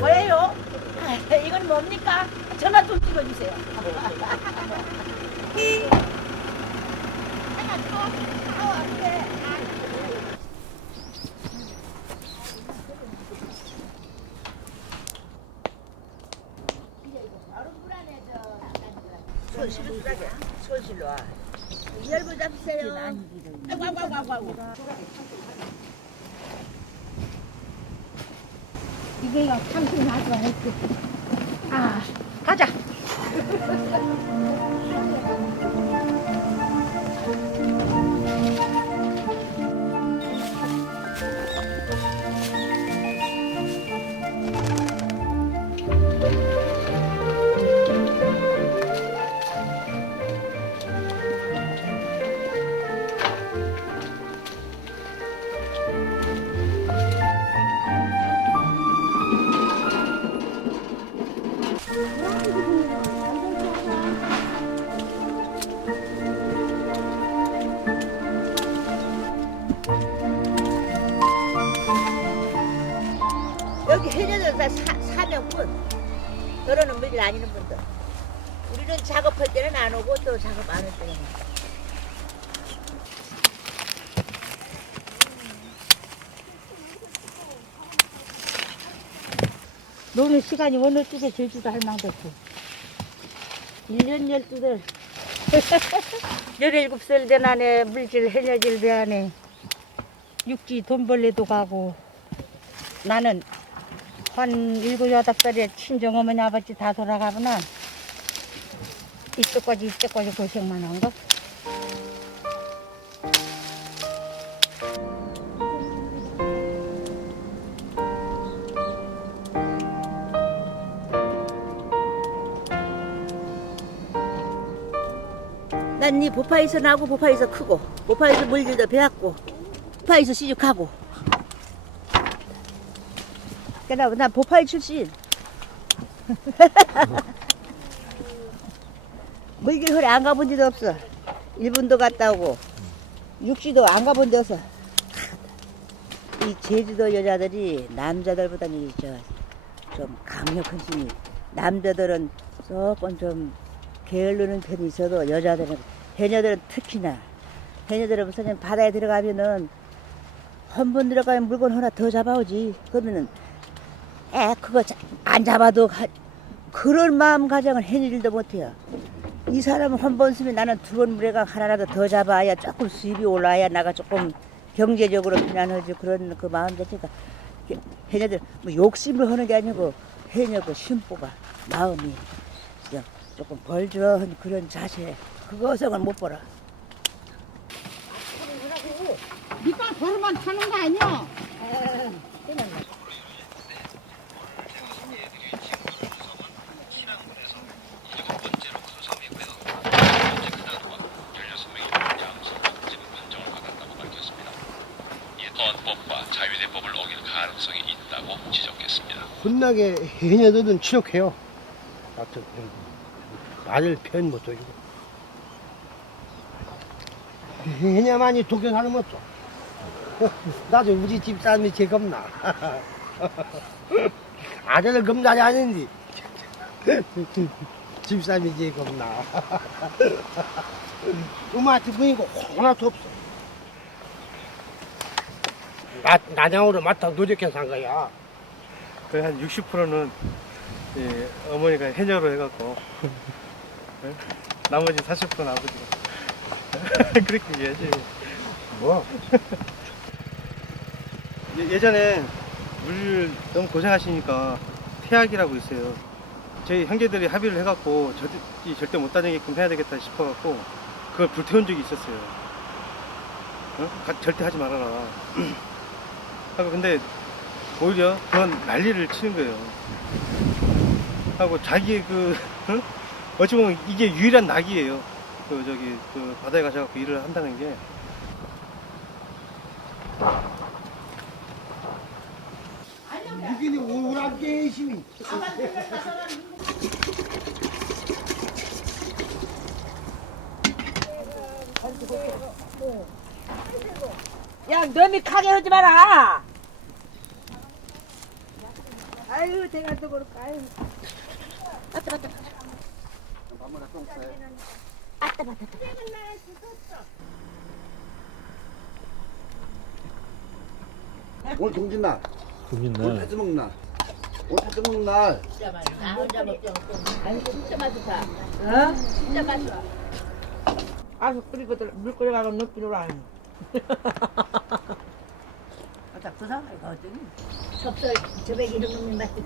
뭐예요? 이건 뭡니까? 전화 좀 찍어주세요. 손실로 쓰라게. 손실로 와. 열고 잡으세요. 아이고, 아이고, 아이고, 아이고. 이게가 참치 나도 했지. 아, 가자. 분들. 우리는 작업할 때는 안 오고 또 작업 안 할 때는. 노는 시간이 어느 쪽에 제주도 할 망도 없고. 1년 12달. 17살 된 안에 물질 해녀질 배 안에 육지 돈 벌레도 가고 나는 한 일곱 여덟 살에 친정 어머니 아버지 다 돌아가구나 이때까지 이때까지 고생만 한 거. 난 이 보파에서 나고 보파에서 크고 보파에서 물질도 배웠고 보파에서 시집가고 그나 나 보파에 출신. 물질 허리 안 가본 데도 없어. 일본도 갔다 오고 육지도 안 가본 데 없어 이 제주도 여자들이 남자들보다는 저 좀 강력한 힘이. 남자들은 조금 좀 게을르는 편이 있어도 여자들은 해녀들은 특히나. 해녀들은 무슨 바다에 들어가면은 한번 들어가면 물건 하나 더 잡아오지. 그러면은 에 그거 자- 안 잡아도 가- 그런 마음가짐을 해내질도 못해요. 이 사람은 한 번 쓰면 나는 두 번 물에가 하나라도 더 잡아야 조금 수입이 올라야 나가 조금 경제적으로 편안하지 그런 그 마음 자체가 해- 해녀들 뭐 욕심을 하는 게 아니고 해녀 그 심보가 마음이 조금 벌주한 그런 자세. 그것을 못 보라 니가 벌만 타는 거 아니야? 헌법과 자유대법을 어길 가능성이 있다고 혼나게 해녀들은 취업해요. 하여튼 말을 표현 못하고 해녀만이 독해 사람 없어. 나도 우리 집 사람이 제일 겁나. 아들은 겁나지 않은데 집 사람이 제일 겁나. 엄마한테 보니까 하나도 없어. 나, 나장으로 맡아 노력해 산 거야. 거의 한 60%는 예, 어머니가 해녀로 해갖고 예? 나머지 40%는 아버지가 그렇게 얘기하지 뭐? 예- 예전에 물 너무 고생하시니까 태학이라고 있어요 저희 형제들이 합의를 해갖고 절대, 절대 못 다니게끔 해야 되겠다 싶어갖고 그걸 불태운 적이 있었어요 어? 가- 절대 하지 말아라 하고 근데 오히려 그건 난리를 치는 거예요. 하고 자기의 그 어? 어찌 보면 이게 유일한 낙이에요. 그 저기 그 바다에 가셔갖고 일을 한다는 게. 이게 우울한 게심이 야, 너미 가게 하지 마라. 아유, 내가 또 그럴까. 아유. 오늘 동짓날. 오늘 패스 먹는 날. 오늘 패스 먹는 날. 아주 끓이거든 물 끓여가고 넣기로 안. 이거 어쩌니? 접설 저백이 이런 맛도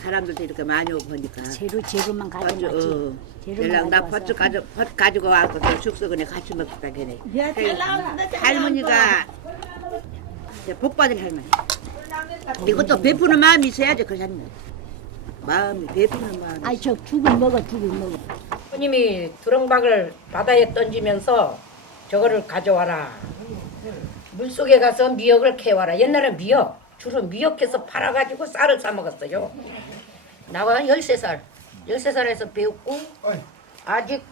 사람들도 이렇게 많이 오고 보니까. 재료 재료만 퍼주, 가져왔지. 어. 연락 나. 퍼주 가져 퍼 가지고 와서 그 숙소근에 같이 먹다 걔네. 할머니가 이제 복 받은 할머니. 이것도 베푸는 마음이 있어야지 그 사람. 마음이 베푸는 마음이. 아이 저 죽을 먹어 죽을 먹어. 손님이 두렁박을 바다에 던지면서 저거를 가져와라. 물속에 가서 미역을 캐와라. 옛날에 미역, 주로 미역해서 팔아가지고 쌀을 사 먹었어요. 나가 13살. 13살에서 배웠고, 아직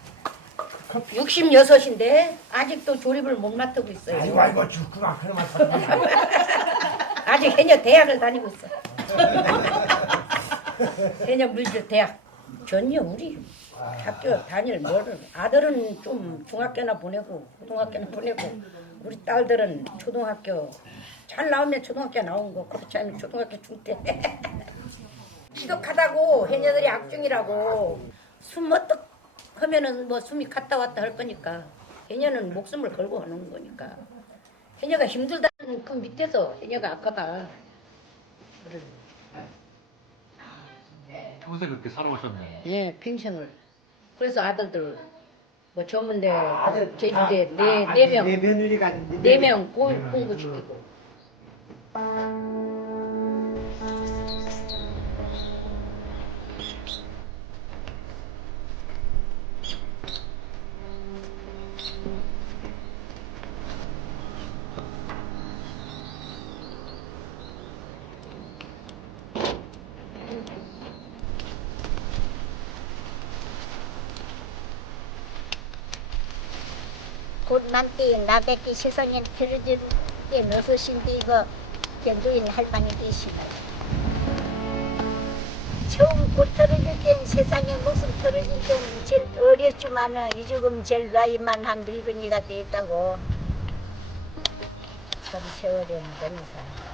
66인데, 아직도 조립을 못 맡고 있어요. 아이고 아이고 죽구나 아직 해녀 대학을 다니고 있어. 해녀 물질 대학. 전혀 우리 학교 다닐 뭐를 아들은 좀 중학교나 보내고 고등학교나 보내고 우리 딸들은 초등학교 잘 나오면 초등학교 나온 거 그렇지 않으면 초등학교 중퇴. 지독하다고 해녀들이 악중이라고 숨 어떡 하면은 뭐 숨이 갔다 왔다 할 거니까 해녀는 목숨을 걸고 하는 거니까 해녀가 힘들다는 그 밑에서 해녀가 악하다. 그래. 평생 그렇게 살아오셨네. 예, 펜션을. 그래서 아들들 뭐 전문대 제주대 네네 명, 내 며느리가 네 명 공부 시키고. 곧 만띠 나백기 세상에 들어질 때 넣으신데 이거 견주인 할머니 되시나요? 처음 곧 떨어질 땐 세상에 무슨 떨어질 땐 제일 어렸지만은 이 지금 제일 나이만 한 늙은이가 됐다고 참 세월이 변사 나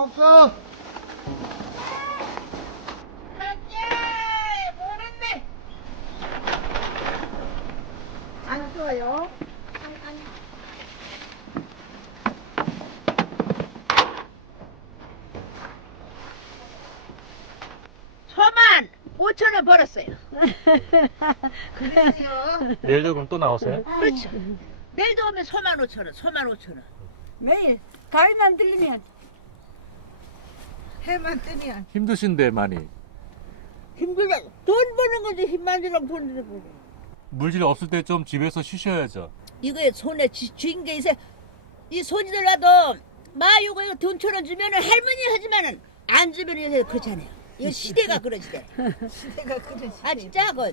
없어. 안 좋아요? 소만 5천 원 벌었어요. 내일도 그럼 또 나오세요? 그렇죠. 내일도 오면 소만 5천 원, 소만 5천 원. 매일 가을만 들리면 해만 뜨면 힘드신데 많이. 힘들다. 돈 버는 거지 힘만 주면 버는 거. 물질 없을 때 좀 집에서 쉬셔야죠. 이거에 손에 쥐- 쥐인 게 있어. 이 손이들라도 마 이거 원 주면은 할머니 하지만은 안 주면 요새 그렇잖아요. 이 시대가 그러시대. 시대가 그러지. 아 진짜 그